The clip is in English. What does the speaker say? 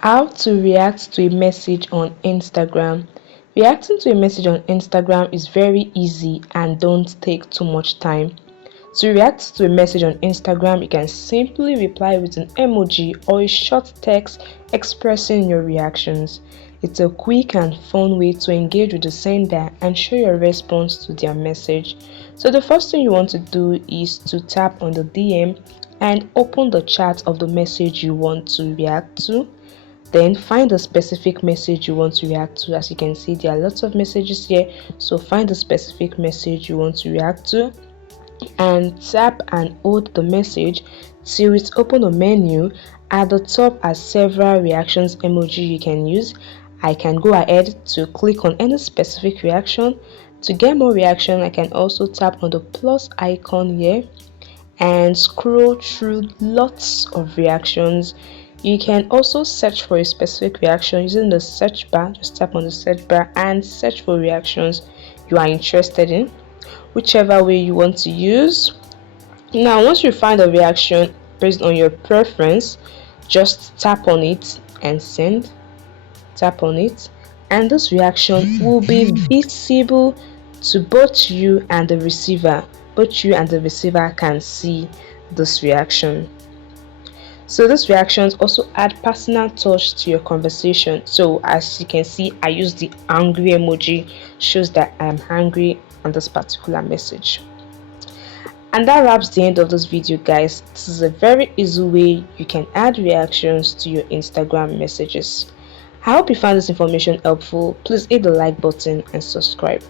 How to react to a message on Instagram. Reacting to a message on Instagram is very easy and don't take too much time. To react to a message on Instagram, you can simply reply with an emoji or a short text expressing your reactions. It's a quick and fun way to engage with the sender and show your response to their message. So the first thing you want to do is to tap on the DM and open the chat of the message you want to react to. Then find the specific message you want to react to. As you can see, there are lots of messages here, so find the specific message you want to react to and tap and hold the message till it open a menu. At the top are several reactions emoji you can use. I can go ahead to click on any specific reaction. To get more reaction, I can also tap on the plus icon here and scroll through lots of reactions. You can also search for a specific reaction using the search bar. Just tap on the search bar and search for reactions you are interested in, whichever way you want to use. Now, once you find a reaction based on your preference, just tap on it and send. Tap on it, and this reaction will be visible to both you and the receiver. Both you and the receiver can see this reaction. So these reactions also add personal touch to your conversation. So as you can see, I use the angry emoji, shows that I am angry on this particular message. And that wraps the end of this video, guys. This is a very easy way you can add reactions to your Instagram messages. I hope you found this information helpful. Please hit the like button and subscribe.